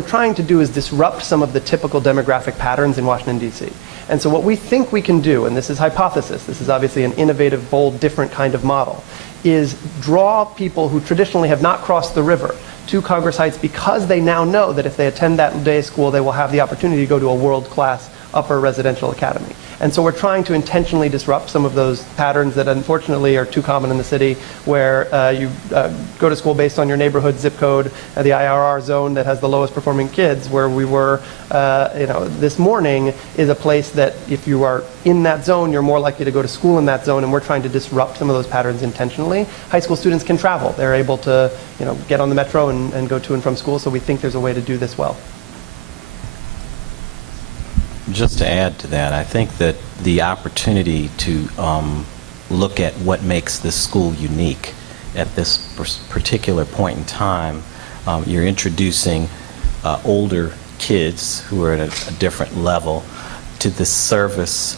we're trying to do is disrupt some of the typical demographic patterns in Washington, D.C. And so what we think we can do, and this is hypothesis, this is obviously an innovative, bold, different kind of model, is draw people who traditionally have not crossed the river to Congress Heights because they now know that if they attend that day school, they will have the opportunity to go to a world-class upper residential academy. And so we're trying to intentionally disrupt some of those patterns that unfortunately are too common in the city, where you go to school based on your neighborhood zip code, the IRR zone that has the lowest performing kids. Where we were this morning is a place that if you are in that zone, you're more likely to go to school in that zone, and we're trying to disrupt some of those patterns intentionally. High school students can travel. They're able to get on the metro and go to and from school, so we think there's a way to do this well. Just to add to that, I think that the opportunity to look at what makes this school unique at this particular point in time, you're introducing older kids who are at a different level to the service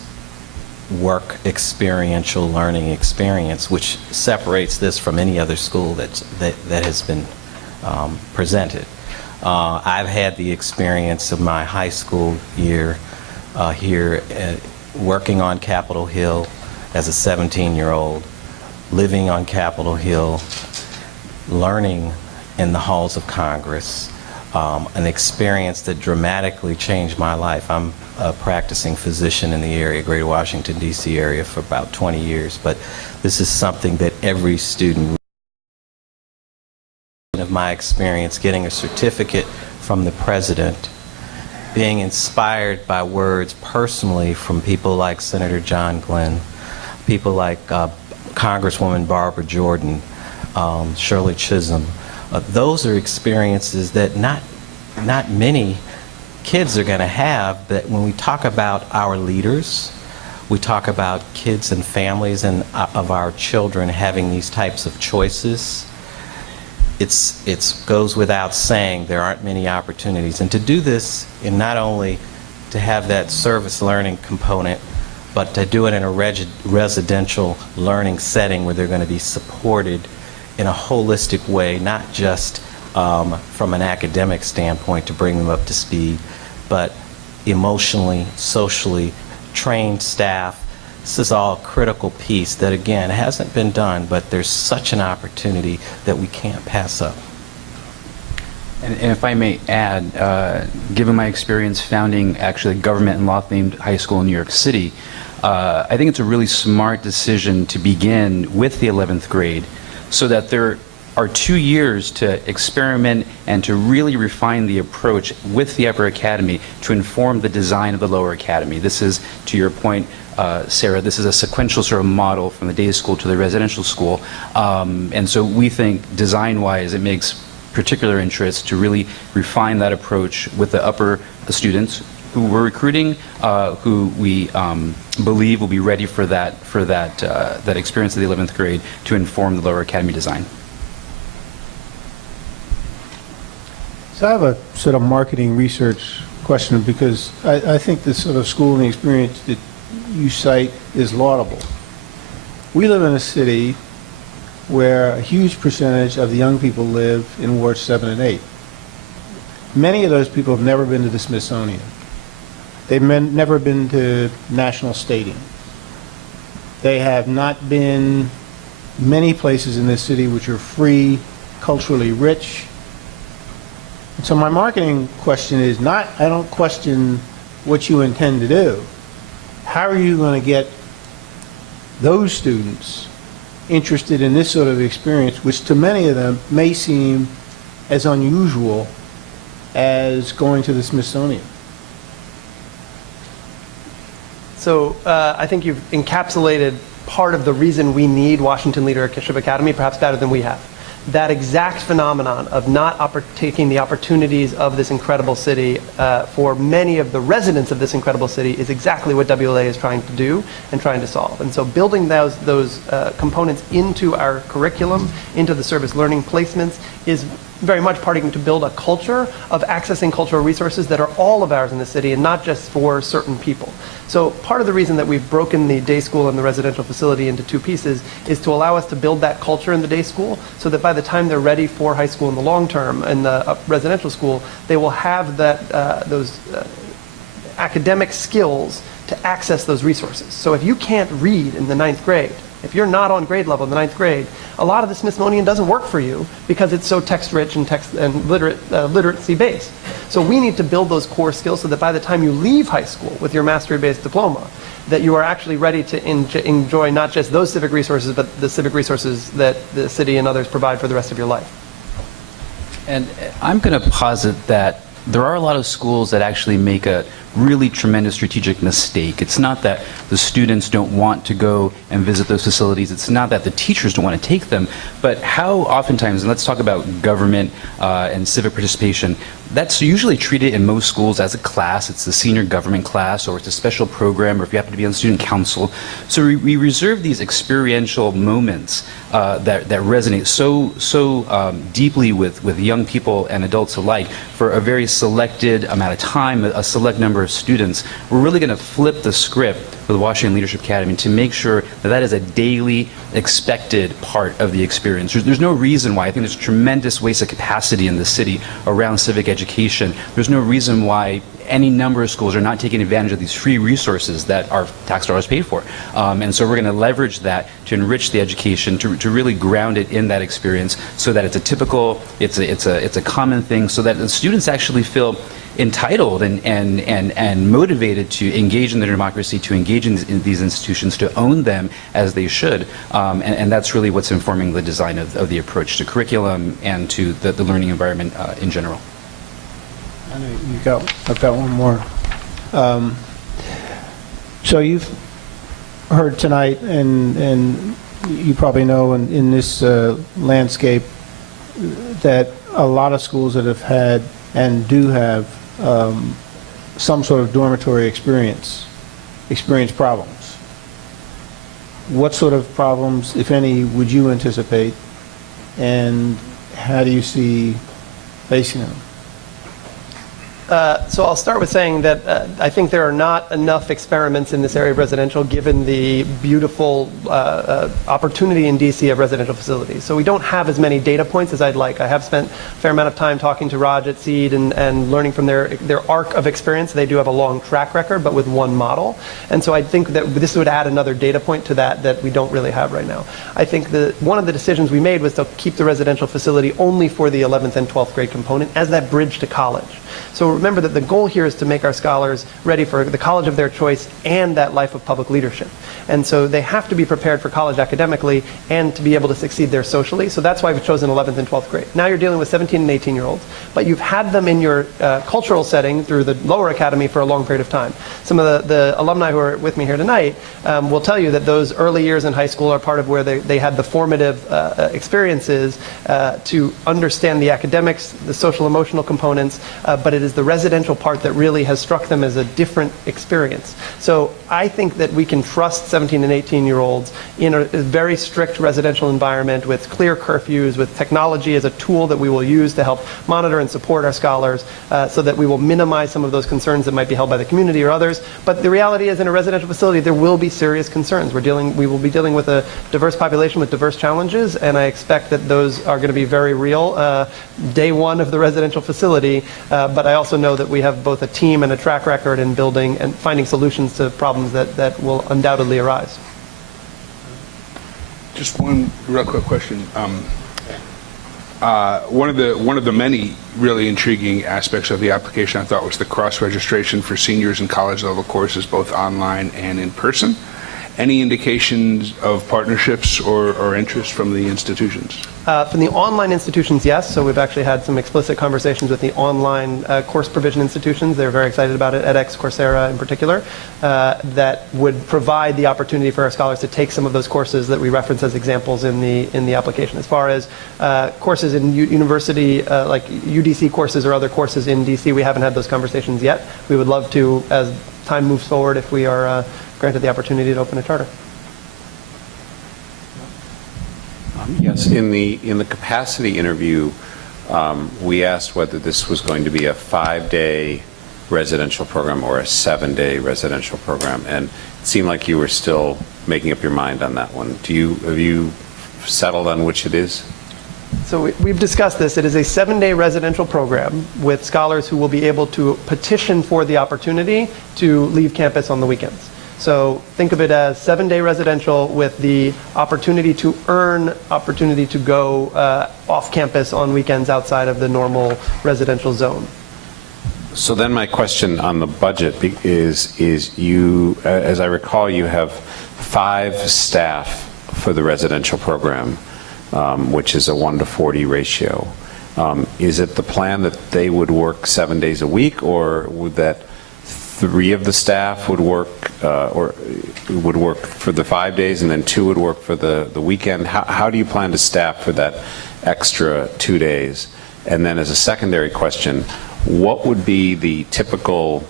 work experiential learning experience, which separates this from any other school that has been presented. I've had the experience of my high school year here working on Capitol Hill as a 17-year-old, living on Capitol Hill, learning in the halls of Congress, an experience that dramatically changed my life. I'm a practicing physician in the area, Greater Washington, D.C. area for about 20 years, but this is something that every student of my experience, getting a certificate from the president, being inspired by words personally from people like Senator John Glenn, people like Congresswoman Barbara Jordan, Shirley Chisholm. Those are experiences that not many kids are going to have. That when we talk about our leaders, we talk about kids and families and of our children having these types of choices. It goes without saying there aren't many opportunities. And to do this, and not only to have that service learning component, but to do it in a residential learning setting where they're going to be supported in a holistic way, not just from an academic standpoint to bring them up to speed, but emotionally, socially, trained staff. This is all a critical piece that, again, hasn't been done, but there's such an opportunity that we can't pass up. And if I may add, given my experience founding actually a government and law-themed high school in New York City, I think it's a really smart decision to begin with the 11th grade so that there are 2 years to experiment and to really refine the approach with the upper academy to inform the design of the lower academy. This is, to your point, Sarah, this is a sequential sort of model from the day school to the residential school. And so we think design-wise it makes particular interest to really refine that approach with the upper students who we're recruiting, who we believe will be ready for that experience of the 11th grade to inform the lower academy design. So I have a sort of marketing research question, because I think this sort of schooling experience that you cite is laudable. We live in a city where a huge percentage of the young people live in wards 7 and 8. Many of those people have never been to the Smithsonian. They've never been to National Stadium. They have not been many places in this city which are free, culturally rich. And so my marketing question is not, I don't question what you intend to do. How are you going to get those students interested in this sort of experience, which to many of them may seem as unusual as going to the Smithsonian? So I think you've encapsulated part of the reason we need Washington Leadership Academy, perhaps better than we have. That exact phenomenon of not taking the opportunities of this incredible city for many of the residents of this incredible city is exactly what WLA is trying to do and trying to solve. And so building those components into our curriculum, into the service learning placements, is very much parting to build a culture of accessing cultural resources that are all of ours in the city and not just for certain people. So part of the reason that we've broken the day school and the residential facility into two pieces is to allow us to build that culture in the day school so that by the time they're ready for high school in the long term in the residential school, they will have those academic skills to access those resources. So if you can't read in the 9th grade, if you're not on grade level in the 9th grade, a lot of the Smithsonian doesn't work for you because it's so text-rich and literacy-based. So we need to build those core skills so that by the time you leave high school with your mastery-based diploma, that you are actually ready to enjoy not just those civic resources, but the civic resources that the city and others provide for the rest of your life. And I'm going to posit that there are a lot of schools that actually make a really tremendous strategic mistake. It's not that the students don't want to go and visit those facilities. It's not that the teachers don't want to take them. But how oftentimes, and let's talk about government and civic participation, that's usually treated in most schools as a class. It's the senior government class, or it's a special program, or if you happen to be on student council. So we reserve these experiential moments that resonate so deeply with young people and adults alike for a very selected amount of time, a select number of students. We're really going to flip the script with Washington Leadership Academy to make sure that that is a daily expected part of the experience. There's no reason why. I think there's a tremendous waste of capacity in the city around civic education. There's no reason why any number of schools are not taking advantage of these free resources that our tax dollars pay for. And so we're going to leverage that to enrich the education, to really ground it in that experience so that it's a typical, it's a common thing, so that the students actually feel entitled and motivated to engage in their democracy, to engage in these institutions, to own them as they should. And that's really what's informing the design of the approach to curriculum and to the learning environment in general. I know I've got one more. So you've heard tonight, and you probably know in this landscape that a lot of schools that have had and do have some sort of dormitory experience problems. What sort of problems, if any, would you anticipate, and how do you see facing them? So I'll start with saying that I think there are not enough experiments in this area of residential given the beautiful opportunity in DC of residential facilities. So we don't have as many data points as I'd like. I have spent a fair amount of time talking to Raj at Seed and learning from their arc of experience. They do have a long track record, but with one model. And so I think that this would add another data point to that we don't really have right now. I think that one of the decisions we made was to keep the residential facility only for the 11th and 12th grade component as that bridge to college. So remember that the goal here is to make our scholars ready for the college of their choice and that life of public leadership. And so they have to be prepared for college academically and to be able to succeed there socially. So that's why we've chosen 11th and 12th grade. Now you're dealing with 17 and 18-year-olds, but you've had them in your cultural setting through the lower academy for a long period of time. Some of the alumni who are with me here tonight will tell you that those early years in high school are part of where they had the formative experiences to understand the academics, the social emotional components, but it is the residential part that really has struck them as a different experience. So I think that we can trust 17 and 18-year-olds in a very strict residential environment with clear curfews, with technology as a tool that we will use to help monitor and support our scholars so that we will minimize some of those concerns that might be held by the community or others. But the reality is in a residential facility, there will be serious concerns. We will be dealing with a diverse population with diverse challenges, and I expect that those are going to be very real day one of the residential facility. But I also know that we have both a team and a track record in building and finding solutions to problems that will undoubtedly arise. Just one real quick question. One of the many really intriguing aspects of the application I thought was the cross-registration for seniors in college-level courses, both online and in person. Any indications of partnerships or interest from the institutions? From the online institutions, yes. So we've actually had some explicit conversations with the online course provision institutions. They're very excited about it, edX, Coursera in particular, that would provide the opportunity for our scholars to take some of those courses that we reference as examples in the application. As far as courses in university, like UDC courses or other courses in DC, we haven't had those conversations yet. We would love to, as time moves forward, if we are granted the opportunity to open a charter. Yes, in the capacity interview, we asked whether this was going to be a 5-day residential program or a 7-day residential program, and it seemed like you were still making up your mind on that one. Have you settled on which it is? So we've discussed this. It is a 7-day residential program with scholars who will be able to petition for the opportunity to leave campus on the weekends. So think of it as 7-day residential with the opportunity to go off campus on weekends outside of the normal residential zone. So then my question on the budget is you, as I recall, you have 5 staff for the residential program, which is a 1-to-40 ratio. Is it the plan that they would work 7 days a week, or would that 3 of the staff would work for the 5 days and then 2 would work for the weekend? How do you plan to staff for that extra 2 days? And then as a secondary question, what would be the typical,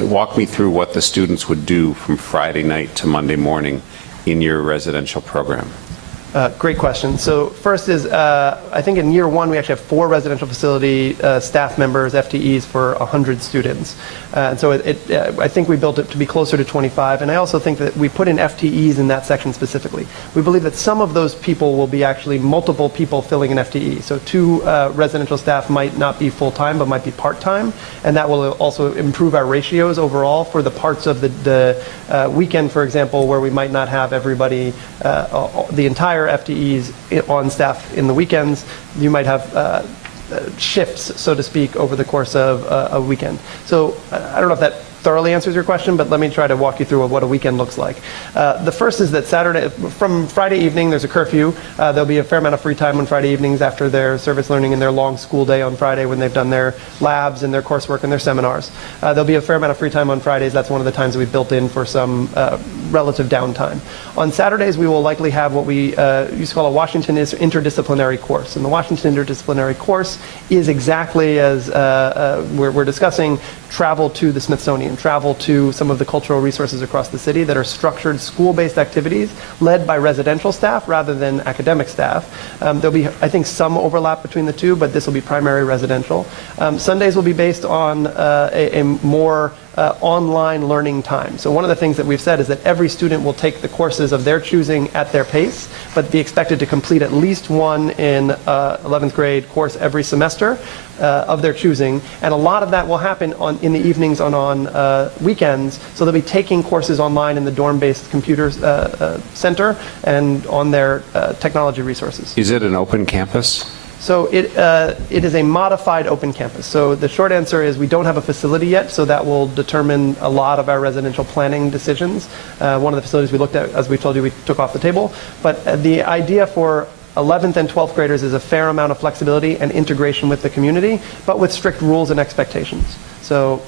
walk me through what the students would do from Friday night to Monday morning in your residential program? Great question. So first is, I think in year 1 we actually have 4 residential facility staff members, FTEs, for 100 students. And so I think we built it to be closer to 25. And I also think that we put in FTEs in that section specifically. We believe that some of those people will be actually multiple people filling an FTE. So 2 residential staff might not be full-time, but might be part-time. And that will also improve our ratios overall for the parts of the weekend, for example, where we might not have everybody, the entire FTEs on staff in the weekends. You might have shifts, so to speak, over the course of a weekend. So I don't know if that thoroughly answers your question, but let me try to walk you through what a weekend looks like. The first is that from Friday evening, there's a curfew. There'll be a fair amount of free time on Friday evenings after their service learning and their long school day on Friday when they've done their labs and their coursework and their seminars. There'll be a fair amount of free time on Fridays. That's one of the times that we've built in for some relative downtime. On Saturdays, we will likely have what we used to call a Washington interdisciplinary course. And the Washington interdisciplinary course is exactly as we're discussing, travel to the Smithsonian, travel to some of the cultural resources across the city that are structured school-based activities led by residential staff rather than academic staff. There'll be, I think, some overlap between the two, but this will be primary residential. Sundays will be based on a more online learning time. So one of the things that we've said is that every student will take the courses of their choosing at their pace, but be expected to complete at least one in 11th grade course every semester of their choosing. And a lot of that will happen in the evenings on weekends. So they'll be taking courses online in the dorm-based computer center and on their technology resources. Is it an open campus? So it is a modified open campus. So the short answer is we don't have a facility yet, so that will determine a lot of our residential planning decisions. One of the facilities we looked at, as we told you, we took off the table. But the idea for 11th and 12th graders is a fair amount of flexibility and integration with the community, but with strict rules and expectations. So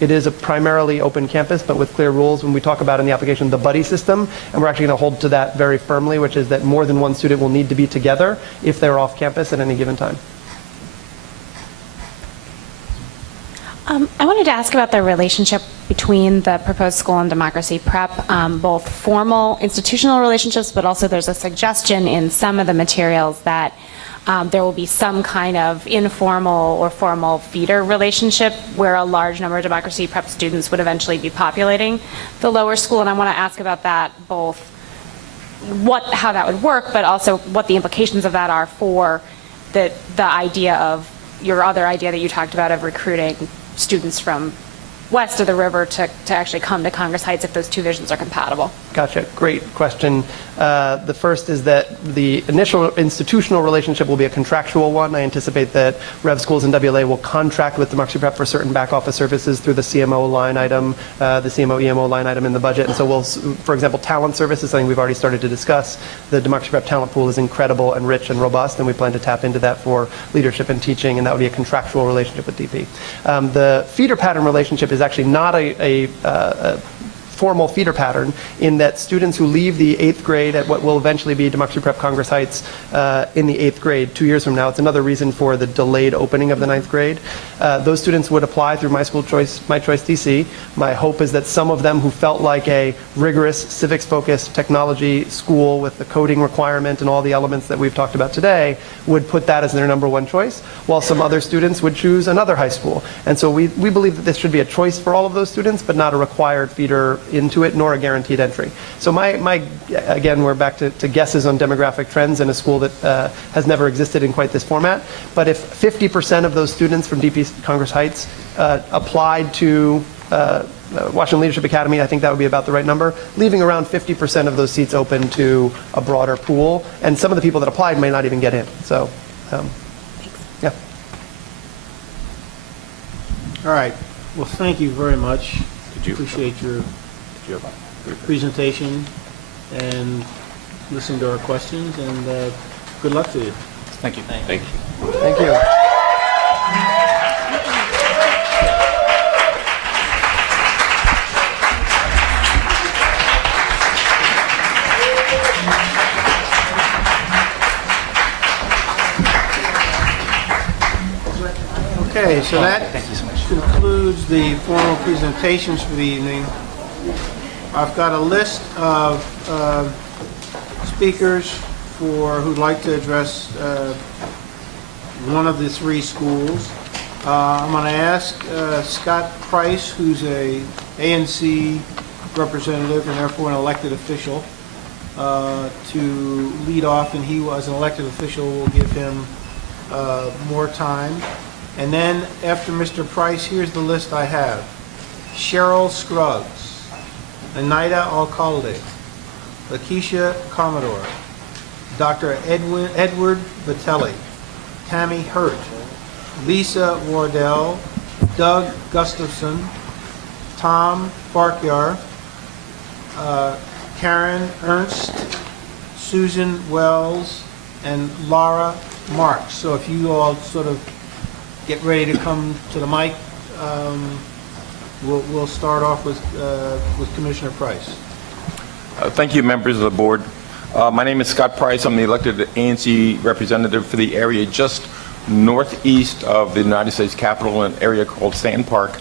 it is a primarily open campus, but with clear rules. When we talk about in the application the buddy system, and we're actually going to hold to that very firmly, which is that more than one student will need to be together if they're off campus at any given time. I wanted to ask about the relationship between the proposed school and democracy prep, both formal institutional relationships, but also there's a suggestion in some of the materials that there will be some kind of informal or formal feeder relationship where a large number of democracy prep students would eventually be populating the lower school. And I want to ask about that, both how that would work, but also what the implications of that are for the idea of your other idea that you talked about of recruiting students from west of the river to actually come to Congress Heights if those two visions are compatible. Gotcha. Great question. The first is that the initial institutional relationship will be a contractual one. I anticipate that Rev Schools and WLA will contract with Democracy Prep for certain back office services through the CMO line item, the CMO EMO line item in the budget. And so we'll, for example, talent services, something we've already started to discuss. The Democracy Prep talent pool is incredible and rich and robust, and we plan to tap into that for leadership and teaching, and that would be a contractual relationship with DP. The feeder pattern relationship is actually not a formal feeder pattern in that students who leave the 8th grade at what will eventually be Democracy Prep Congress Heights in the 8th grade 2 years from now. It's another reason for the delayed opening of the 9th grade. Those students would apply through My Choice DC. My hope is that some of them who felt like a rigorous civics-focused technology school with the coding requirement and all the elements that we've talked about today would put that as their number one choice, while some other students would choose another high school. And so we believe that this should be a choice for all of those students, but not a required feeder into it, nor a guaranteed entry. So again, we're back to guesses on demographic trends in a school that has never existed in quite this format. But if 50% of those students from DP Congress Heights applied to Washington Leadership Academy, I think that would be about the right number, leaving around 50% of those seats open to a broader pool. And some of the people that applied may not even get in. So, yeah. All right. Well, thank you very much. Appreciate your presentation and listening to our questions, and good luck to you. Thank you. Thank you. Thank you. Okay, so that concludes the formal presentations for the evening. I've got a list of speakers who'd like to address one of the three schools. I'm going to ask Scott Price, who's a ANC representative and therefore an elected official, to lead off, and he, as an elected official, will give him more time. And then after Mr. Price, here's the list I have. Cheryl Scruggs, Anita Alcalde, Lakeisha Commodore, Dr. Edward Vitelli, Tammy Hurt, Lisa Wardell, Doug Gustafson, Tom Farkyar, Karen Ernst, Susan Wells, and Laura Marks. So if you all sort of get ready to come to the mic, we'll start off with Commissioner Price. Thank you, members of the board. My name is Scott Price. I'm the elected ANC representative for the area just northeast of the United States Capitol, an area called Stanton Park.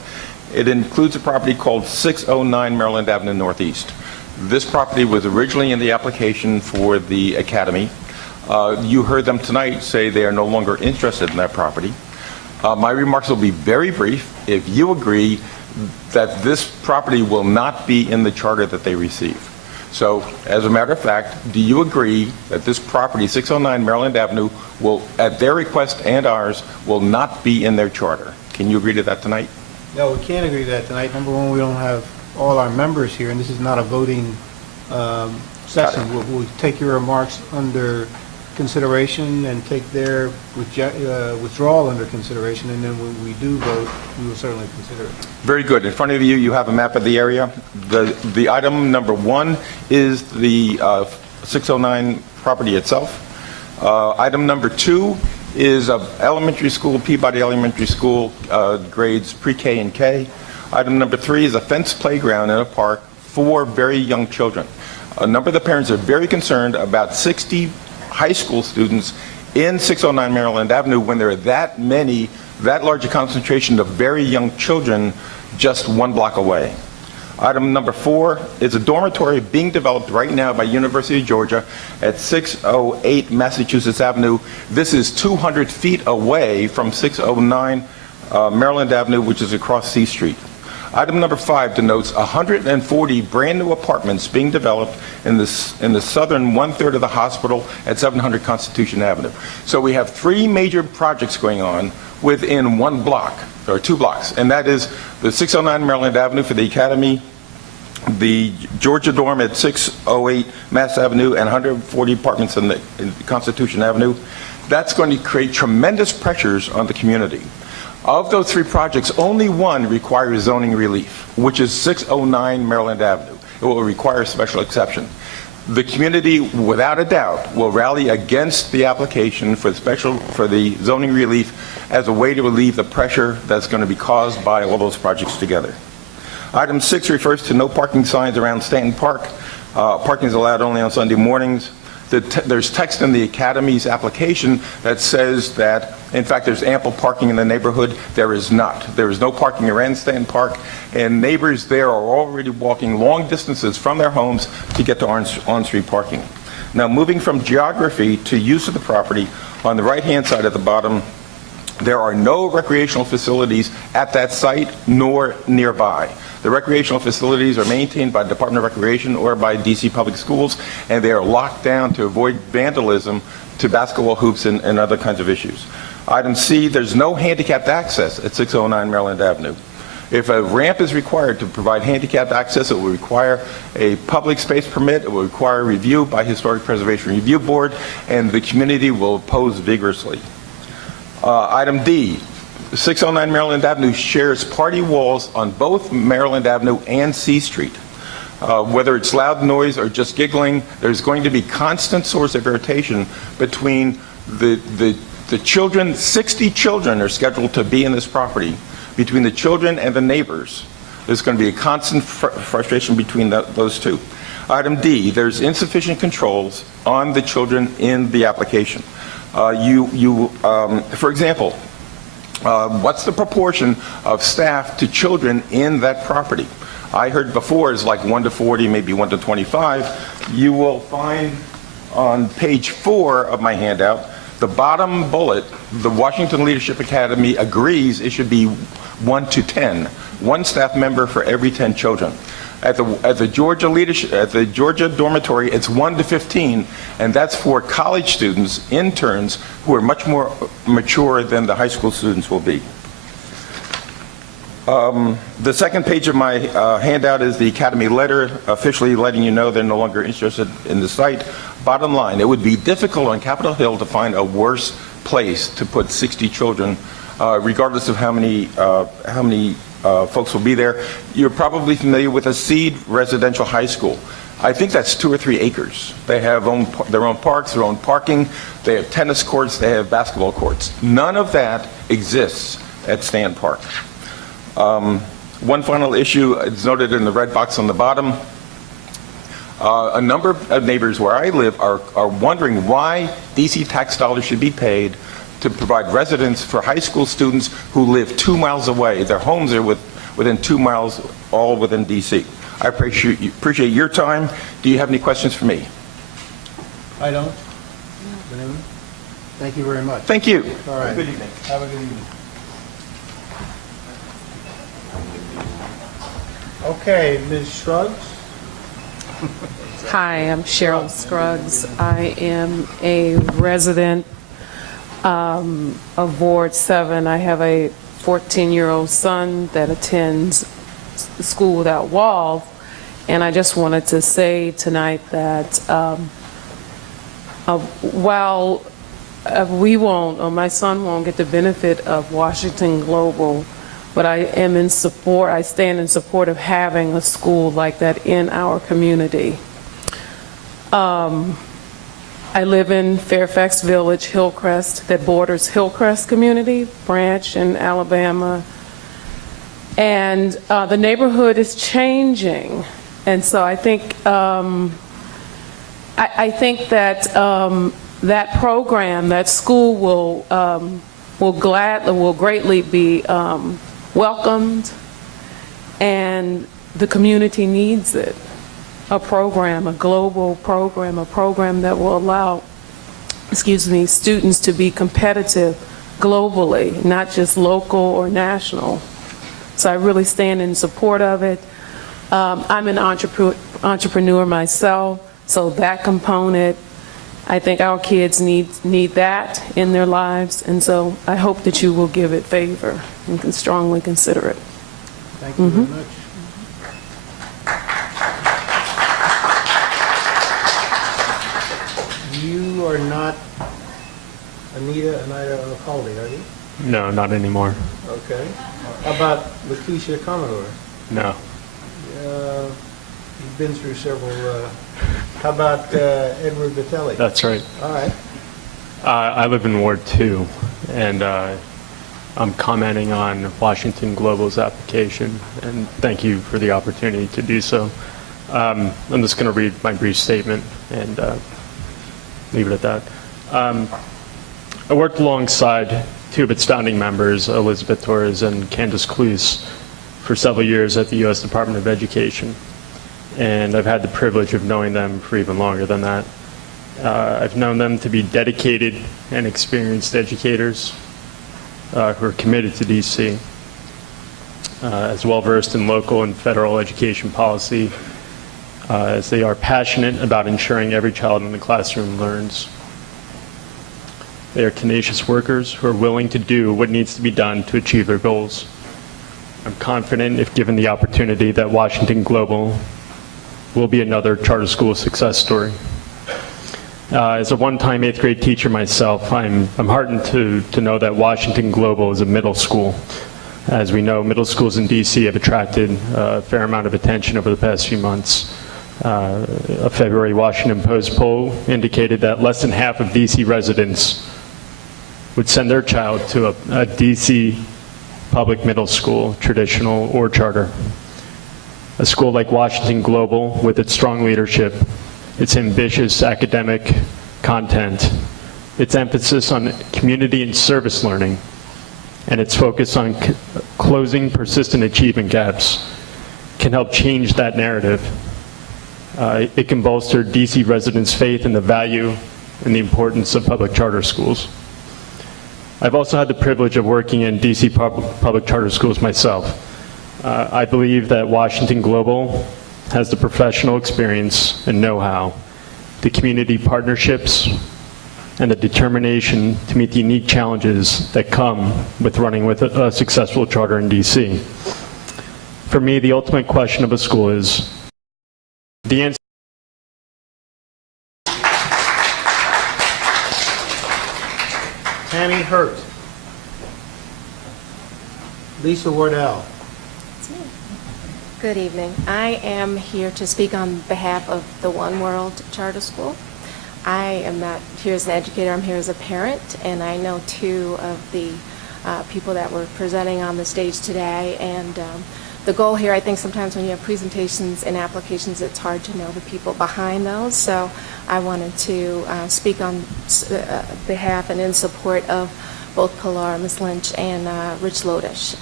It includes a property called 609 Maryland Avenue Northeast. This property was originally in the application for the academy. You heard them tonight say they are no longer interested in that property. My remarks will be very brief. If you agree that this property will not be in the charter that they receive. So, as a matter of fact, do you agree that this property, 609 Maryland Avenue, will, at their request and ours, will not be in their charter? Can you agree to that tonight? No, we can't agree to that tonight. Number one, we don't have all our members here, and this is not a voting session. We'll take your remarks under consideration and take their withdrawal under consideration, and then when we do vote, we will certainly consider it. Very good. In front of you, you have a map of the area. The item number one is the 609 property itself. Item number two is elementary school, Peabody Elementary School, grades pre-K and K. Item number three is a fenced playground in a park for very young children. A number of the parents are very concerned about 60 high school students in 609 Maryland Avenue when there are that large a concentration of very young children just 1 block away. Item number four is a dormitory being developed right now by University of Georgia at 608 Massachusetts Avenue. This is 200 feet away from 609 Maryland Avenue, which is across C Street. Item number five denotes 140 brand new apartments being developed in the southern 1/3 of the hospital at 700 Constitution Avenue. So we have three major projects going on within 1 block, or 2 blocks, and that is the 609 Maryland Avenue for the Academy, the Georgia dorm at 608 Mass Avenue, and 140 apartments in Constitution Avenue. That's going to create tremendous pressures on the community. Of those three projects, only one requires zoning relief, which is 609 Maryland Avenue. It will require a special exception. The community, without a doubt, will rally against the application for the zoning relief as a way to relieve the pressure that's going to be caused by all those projects together. Item 6 refers to no parking signs around Stanton Park. Parking is allowed only on Sunday mornings. There's text in the Academy's application that says that, in fact, there's ample parking in the neighborhood. There is not. There is no parking around Stanton Park, and neighbors there are already walking long distances from their homes to get to on-street parking. Now, moving from geography to use of the property, on the right-hand side at the bottom, there are no recreational facilities at that site nor nearby. The recreational facilities are maintained by the Department of Recreation or by DC Public Schools, and they are locked down to avoid vandalism to basketball hoops and other kinds of issues. Item C, there's no handicapped access at 609 Maryland Avenue. If a ramp is required to provide handicapped access, it will require a public space permit, it will require review by Historic Preservation Review Board, and the community will oppose vigorously. Item D, 609 Maryland Avenue shares party walls on both Maryland Avenue and C Street. Whether it's loud noise or just giggling, there's going to be constant source of irritation between the children. 60 children are scheduled to be in this property. Between the children and the neighbors, there's going to be a constant frustration between those two. Item D, there's insufficient controls on the children in the application. For example, what's the proportion of staff to children in that property? I heard before is like 1 to 40, maybe 1 to 25. You will find on page 4 of my handout, the bottom bullet, the Washington Leadership Academy agrees it should be 1 to 10, one staff member for every 10 children. At the Georgia dormitory, it's 1 to 15, and that's for college students, interns, who are much more mature than the high school students will be. The second page of my handout is the Academy letter, officially letting you know they're no longer interested in the site. Bottom line, it would be difficult on Capitol Hill to find a worse place to put 60 children, regardless of how many folks will be there. You're probably familiar with a seed residential high school. I think that's 2 or 3 acres. They have their own parks, their own parking, they have tennis courts, they have basketball courts. None of that exists at Stanton Park. One final issue is noted in the red box on the bottom. A number of neighbors where I live are wondering why DC tax dollars should be paid to provide residence for high school students who live 2 miles away. Their homes are within 2 miles, all within DC. I appreciate your time. Do you have any questions for me? I don't. Thank you very much. Thank you. All right. Good evening. Have a good evening. Okay, Ms. Scruggs? Hi, I'm Cheryl Scruggs. I am a resident of Ward 7. I have a 14-year-old son that attends School Without Walls, and I just wanted to say tonight that while we won't, or my son won't get the benefit of Washington Global, but I am in support, I stand in support of having a school like that in our community. I live in Fairfax Village, Hillcrest, that borders Hillcrest community, Branch in Alabama. And the neighborhood is changing. And so I think, I think that that program, that school will greatly be welcomed, and the community needs it. A program, a global program, a program that will allow, students to be competitive globally, not just local or national. So I really stand in support of it. I'm an entrepreneur myself, so that component, I think our kids need that in their lives, and so I hope that you will give it favor and can strongly consider it. Thank you very much. You are not Anita Caldy, are you? No, not anymore. Okay. How about Lakeisha Commodore? No. You've been through several. How about Edward Vitelli? That's right. All right. I live in Ward 2, and I'm commenting on Washington Global's application, and thank you for the opportunity to do so. I'm just going to read my brief statement and leave it at that. I worked alongside two of its founding members, Elizabeth Torres and Candace Cluse, for several years at the U.S. Department of Education, and I've had the privilege of knowing them for even longer than that. I've known them to be dedicated and experienced educators who are committed to DC, as well versed in local and federal education policy, as they are passionate about ensuring every child in the classroom learns. They are tenacious workers who are willing to do what needs to be done to achieve their goals. I'm confident, if given the opportunity, that Washington Global will be another charter school success story. As a one-time 8th grade teacher myself, I'm heartened to know that Washington Global is a middle school. As we know, middle schools in DC have attracted a fair amount of attention over the past few months. A February Washington Post poll indicated that less than half of DC residents would send their child to a DC public middle school, traditional or charter. A school like Washington Global, with its strong leadership, its ambitious academic content, its emphasis on community and service learning, and its focus on closing persistent achievement gaps, can help change that narrative. It can bolster DC residents' faith in the value and the importance of public charter schools. I've also had the privilege of working in DC public charter schools myself. I believe that Washington Global has the professional experience and know-how, the community partnerships, and the determination to meet the unique challenges that come with running with a successful charter in DC. For me, the ultimate question of a school is the answer. Tammy Hurt. Lisa Wardell. Good evening. I am here to speak on behalf of the One World Charter School. I am not here as an educator, I'm here as a parent, and I know two of the people that were presenting on the stage today. And the goal here, I think sometimes when you have presentations and applications, it's hard to know the people behind those. So I wanted to speak on behalf and in support of both Pilar, Ms. Lynch, and Rich Lodish.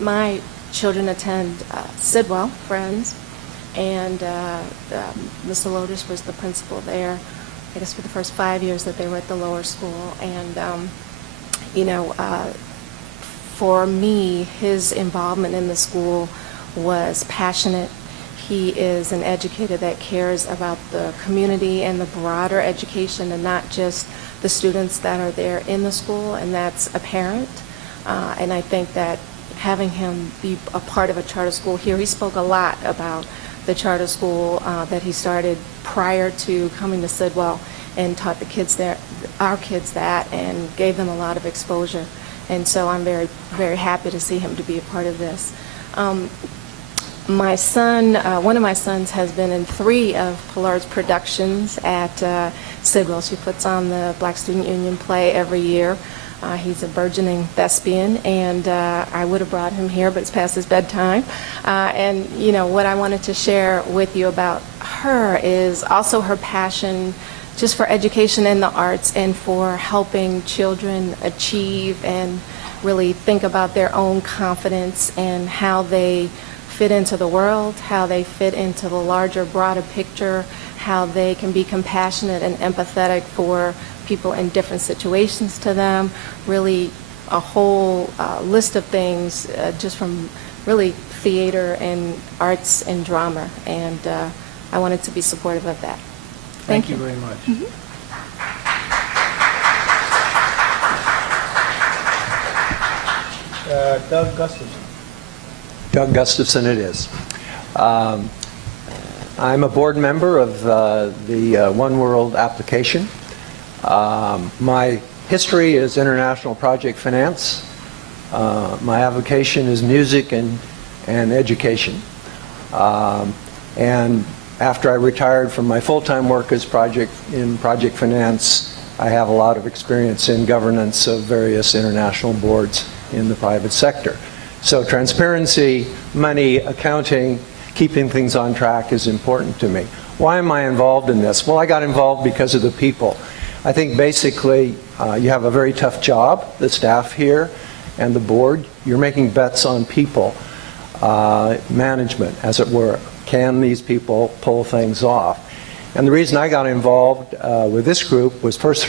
My children attend Sidwell Friends, and Mr. Lodish was the principal there, I guess, for the first 5 years that they were at the lower school. And, you know, for me, his involvement in the school was passionate. He is an educator that cares about the community and the broader education, and not just the students that are there in the school, and that's apparent. And I think that having him be a part of a charter school here, he spoke a lot about the charter school that he started prior to coming to Sidwell, and taught the kids there, our kids, that, and gave them a lot of exposure. And so I'm very, very happy to see him to be a part of this. My son, one of my sons has been in 3 of Pilar's productions at Sidwell. She puts on the Black Student Union play every year. He's a burgeoning thespian, and I would have brought him here, but it's past his bedtime. And, you know, what I wanted to share with you about her is also her passion just for education and the arts, and for helping children achieve and really think about their own confidence and how they fit into the world, how they fit into the larger, broader picture, how they can be compassionate and empathetic for people in different situations to them, really a whole list of things just from really theater and arts and drama, and I wanted to be supportive of that. Thank you very much. Doug Gustafson. Doug Gustafson it is. I'm a board member of the One World application. My history is international project finance. My avocation is music and education. And after I retired from my full-time work as project finance, I have a lot of experience in governance of various international boards in the private sector. So transparency, money, accounting, keeping things on track is important to me. Why am I involved in this? Well, I got involved because of the people. I think basically you have a very tough job, the staff here and the board. You're making bets on people, management, as it were. Can these people pull things off? And the reason I got involved with this group was first through